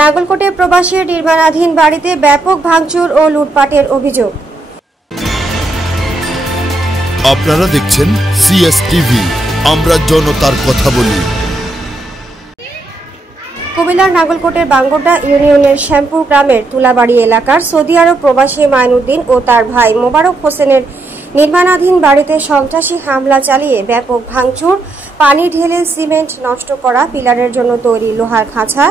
নাগলকোটে প্রবাসীর নির্মাণাধীন বাড়িতে ব্যাপক ভাঙচুর ও লুটপাটের অভিযোগ। আপনারা দেখছেন সিএসটিভি, আমরা জনতার কথা বলি। কুমিল্লার নাগলকোটের বাঙ্গোড্ডা ইউনিয়নের শ্যামপুর গ্রামের তুলাবাড়ি এলাকার সৌদি আরব প্রবাসী মাইনুদ্দিন ও তার ভাই মোবারক হোসেনের নির্মাণাধীন বাড়িতে সন্ত্রাসী হামলা চালিয়ে ব্যাপক ভাঙচুর, পানি ঢেলে সিমেন্ট নষ্ট করা, পিলারের জন্য তৈরি লোহার খাঁচা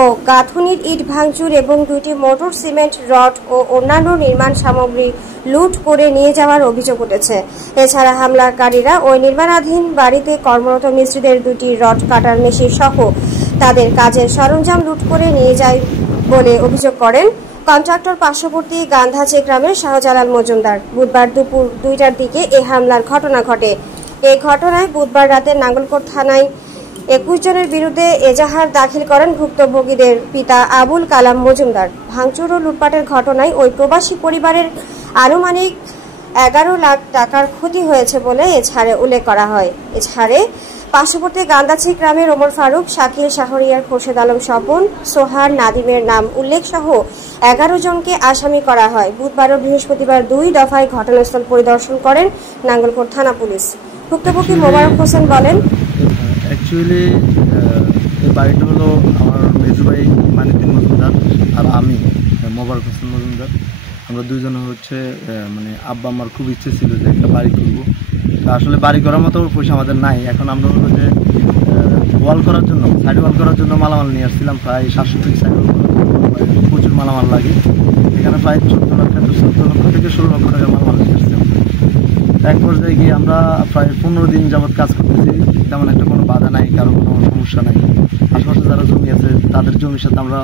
ও গাঁথুনির ইট ভাঙচুর এবং 2টি মোটর সিমেন্ট রড ও অন্যান্য নির্মাণ সামগ্রী লুট করে নিয়ে যাওয়ার অভিযোগ উঠেছে। এছাড়া হামলাকারীরা ওই নির্মাণাধীন বাড়িতে কর্মরত মিস্ত্রিদের 2টি রড কাটার মেশিন সহ তাদের কাজের সরঞ্জাম লুট করে নিয়ে যায় বলে অভিযোগ করেন কন্ট্রাক্টর পার্শ্ববর্তী গান্ধাচে গ্রামের শাহজালাল মজুমদার। বুধবার দুপুর 2টার দিকে এই হামলার ঘটনা ঘটে। এই ঘটনায় বুধবার রাতে নাঙ্গলকোট থানায় 21 জনের বিরুদ্ধে এজাহার দাখিল করেন ভুক্তভোগীদের পিতা আবুল কালাম মজুমদার। ভাঙচুর ও লুটপাটের ঘটনায় ওই প্রবাসী পরিবারের আনুমানিক 11 লাখ টাকার ক্ষতি হয়েছে বলে এছাড়ে উল্লেখ করা হয়। এছাড়ে পার্শ্ববর্তী গান্ধাচি গ্রামের ওমর ফারুক, শাকিল, শাহরিয়ার, খোরশেদ আলম, স্বপন, সোহার, নাদিমের নাম উল্লেখ সহ 11 জনকে আসামি করা হয়। বুধবার ও বৃহস্পতিবার 2 দফায় ঘটনাস্থল পরিদর্শন করেন নাঙ্গলকোট থানা পুলিশ। ভুক্তভোগী মোবারক হোসেন বলেন, অ্যাকচুয়ালি এই বাড়িটা হলো আমার মেজু ভাই মানিদ্দিন মজুমদার আর আমি মোবারক হোসেন মজুমদার। আমরা দুজনে হচ্ছে মানে আব্বা আমার খুব ইচ্ছে ছিল যে একটা বাড়ি করবো। আসলে বাড়ি করার মতো পয়সা আমাদের নাই। এখন আমরা হলো যে ওয়াল করার জন্য, সাইড ওয়াল করার জন্য মালামাল নিয়ে আসছিলাম। প্রায় 700 থেকে সাইড ওয়াল করার জন্য প্রচুর মালামাল লাগে। এখানে প্রায় 14 লক্ষ থেকে 16 লক্ষ টাকা মালামাল নিয়ে আসছিলাম। এক পর্যায়ে গিয়ে আমরা প্রায় 15 দিন যাবৎ কাজ করতেছি। তেমন একটা কোনো বাধা নাই, কারো কোনো সমস্যা নাই। আশেপাশে যারা জমি আছে তাদের জমির সাথে আমরা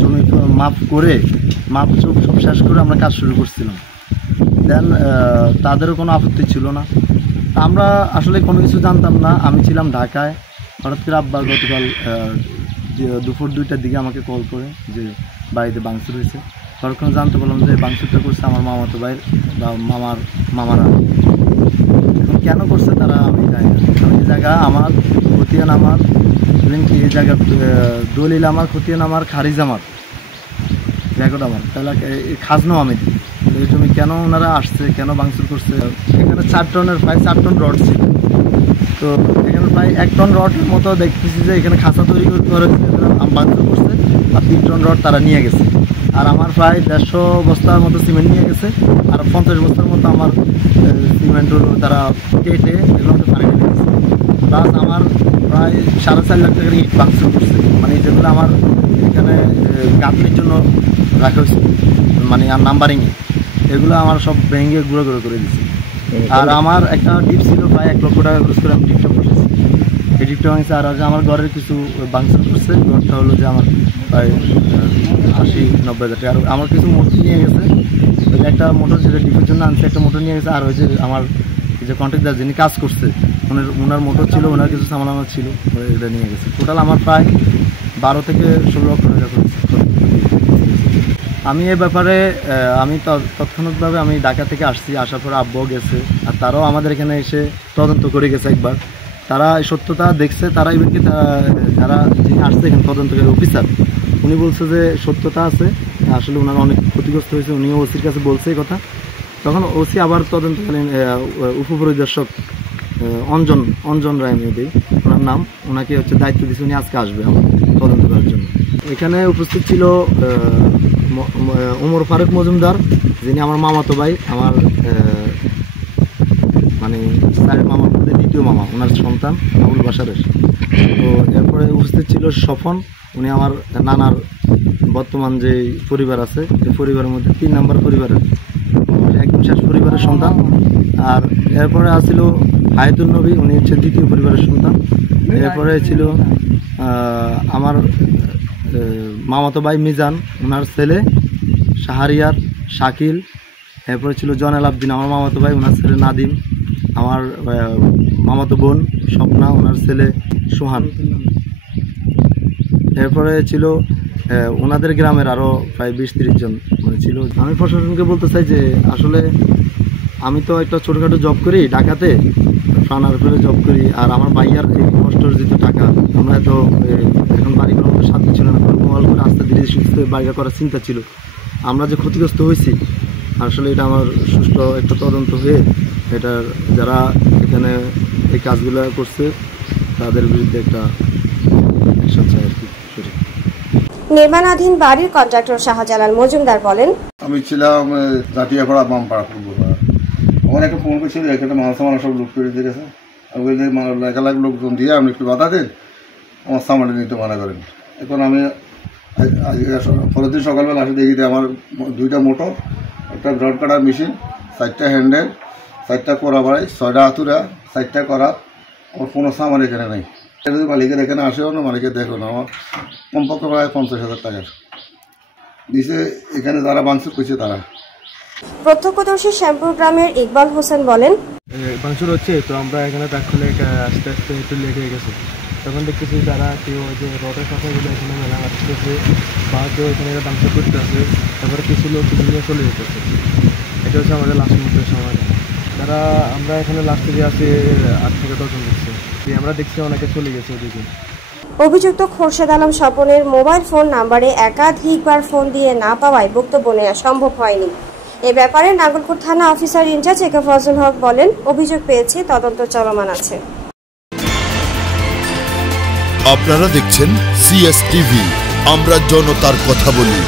জমি মাপ করে সব শেষ করে আমরা কাজ শুরু করছিলাম। দেন তাদেরও কোনো আপত্তি ছিল না। আমরা আসলে কোনো কিছু জানতাম না। আমি ছিলাম ঢাকায়। হঠাৎ করে আব্বা গতকাল দুপুর 2টার দিকে আমাকে কল করে যে বাড়িতে ভাঙচুর হয়েছে। তখন জানতে পারলাম যে ভাঙচুরটা করছে আমার মামাতো ভাইয়ের বা মামারা। এখন কেন করছে তারা আমি জানি না। এই জায়গা আমার, খতিয়ান আমার, এই জায়গার দলিল আমার, খতিয়ান আমার, খারিজ আমার, রেকর্ড আমার, তাহলে খাজনাও আমি দিই। এই জমি কেন ওনারা আসছে, কেন ভাঙচুর করছে? এখানে 4 টনের প্রায় 4 টন রড ছিল। তো এখানে প্রায় 1 টন রডের মতো দেখতেছি যে এখানে খাঁচা তৈরি করে ভাঙচুর করছে। আর 3 টন রড তারা নিয়ে গেছে। আর আমার প্রায় 150 বস্তার মতো সিমেন্ট নিয়ে গেছে। আর 50 বস্তার মতো আমার সিমেন্ট তারা কেটে এগুলোকে পানি ঢেলে গেছে। প্লাস আমার প্রায় 4.5 লাখ টাকার ইট ভাঙচুর করছে। মানে যেগুলো আমার এখানে গাঁথনির জন্য রাখা হয়েছে, মানে আর নাম্বারিংয়ে, এগুলো আমার সব ভেঙে গুঁড়ো করে দিচ্ছে। আর আমার একটা ডিপ ছিল, প্রায় 1 লক্ষ টাকা খরচ করে আমি ডিপটা বসেছি। এই ডিপটা ভাঙছে। আর আমার ঘরের কিছু ভাঙচুর করছে। ঘরটা হলো যে আমার প্রায় 80-90 হাজার টাকা। আর আমার কিছু মোটর নিয়ে গেছে। একটা মোটর যেটা ডিপের জন্য আনছে, একটা মোটর নিয়ে গেছে। আর ওই যে আমার যে কন্ট্রাক্টর যিনি কাজ করছে ওনার মোটর ছিল, ওনার কিছু সামান আমার ছিল, এটা নিয়ে গেছে। টোটাল আমার প্রায় 12 থেকে 16 লক্ষ টাকা করেছে। আমি এ ব্যাপারে আমি তৎক্ষণাৎভাবে আমি ঢাকা থেকে আসছি। আসার পর আব্বু গেছে, আর তারাও আমাদের এখানে এসে তদন্ত করে গেছে একবার। তারা সত্যতা দেখছে। তারা ইভেনকি যারা যিনি আসছে এখানে তদন্তকারী অফিসার, উনি বলছে যে সত্যতা আছে, আসলে ওনারা অনেক ক্ষতিগ্রস্ত হয়েছে। উনিও ওসির কাছে বলছে এই কথা। তখন ওসি আবার তদন্তকালীন উপপরিদর্শক অঞ্জন রায় মেয়েদি ওনার নাম, ওনাকে হচ্ছে দায়িত্ব দিচ্ছে। উনি আজকে আসবে আমার তদন্ত করার জন্য। এখানে উপস্থিত ছিল ওমর ফারুক মজুমদার, যিনি আমার মামাতো ভাই, আমার মানে মামার মধ্যে দ্বিতীয় মামা, ওনার সন্তান আবুল বাসারের। তো এরপরে উপস্থিত ছিল স্বপন, উনি আমার নানার বর্তমান যে পরিবার আছে এই পরিবারের মধ্যে 3 নম্বর পরিবারের একদম শেষ পরিবারের সন্তান। আর এরপরে আসছিল হায়াতুল নবী, উনি হচ্ছে 2য় পরিবারের সন্তান। এরপরে ছিল আমার মামাতো ভাই মিজান, ওনার ছেলে শাহরিয়ার, শাকিল। এরপরে ছিল জয়নাল আবদিন, আমার মামাতো ভাই, ওনার ছেলে নাদিম। আমার মামাতো বোন স্বপ্না, ওনার ছেলে সোহান। এরপরে ছিল ওনাদের গ্রামের আরও প্রায় 20-30 জন ছিল। আমি প্রশাসনকে বলতে চাই যে আসলে আমি তো একটা ছোটোখাটো জব করি ঢাকাতে, ফানার করে জব করি। আর আমার ভাইয়ার এই কষ্ট অর্জিত টাকা আমরা তো এখন বাড়ি করার মতো সাধ্য ছিল না। ওয়াল করে আস্তে বাড়ি সুস্থ বাইরে করার চিন্তা ছিল। আমরা যে ক্ষতিগ্রস্ত হয়েছি আসলে এটা আমার সুষ্ঠু একটা তদন্ত হয়ে এটার যারা এখানে এই কাজগুলো করছে তাদের বিরুদ্ধে একটা অ্যাকশন চাই আর কি। নির্মাণাধীন বাড়ির কন্ট্রাক্টর শাহজালাল মজুমদার বলেন, আমি ছিলাম জাটিয়াপাড়া বামপাড়া পূর্বপাড়া। আমার একটা ফোন করছিল, এখানে মাল সব লুট করে দিয়ে গেছে। আমি বলি একা লাখ লোকজন দিয়ে আপনি একটু বাধা দেন, আমার সামানে নিতে মানা করেন। এখন আমি পরের দিন সকালবেলা আসে দেখি আমার 2টা মোটর, একটা ব্রড কাটার মেশিন, 4টা হ্যান্ডেল, 4টা কড়া বাড়াই, 6টা হাতুরা, 4টা কড়া। আমার কোনো সামান এখানে নেই। যদি মালিকের এখানে আসেও না, মালিকের দেখো না, আমার কমপক্ষে প্রায় 50,000 টাকার দিছে এখানে যারা ভাঙচুর করছে তারা। প্রত্যক্ষদর্শী শ্যামপুর গ্রামের ইকবাল হোসেন বলেন, ভাঙচুর হচ্ছে তো আমরা এখানে তাৎক্ষণে আস্তে আস্তে একটু লেট হয়ে গেছে। তখন দেখতেছি তারা কেউ যে রডের কথাগুলো এখানে মেলা আসতেছে বা কেউ এখানে ভাঙচুর করতে আসে, তারপরে কিছু লোক কিছু নিয়ে চলে যেতেছে। এটা হচ্ছে আমাদের লাস্টের মধ্যে সময়। তারা আমরা এখানে লাস্টে যে আছে 8 থেকে 10 জন দেখছি, আমরা দেখছি অনেকে চলে গেছে ওদিকে। অভিযুক্ত খোরশেদ আলম স্বপনের মোবাইল ফোন নাম্বারে একাধিকবার ফোন দিয়ে না পাওয়ায় বক্তব্য নেওয়া সম্ভব হয়নি। এ ব্যাপারে নাঙ্গলকোট থানা অফিসার ইনচার্জ একে ফজল হক বলেন, অভিযোগ পেয়েছে, তদন্ত চলমান আছে। আপনারা দেখছেন CS টিভি, আমরা জনতার কথা বলি।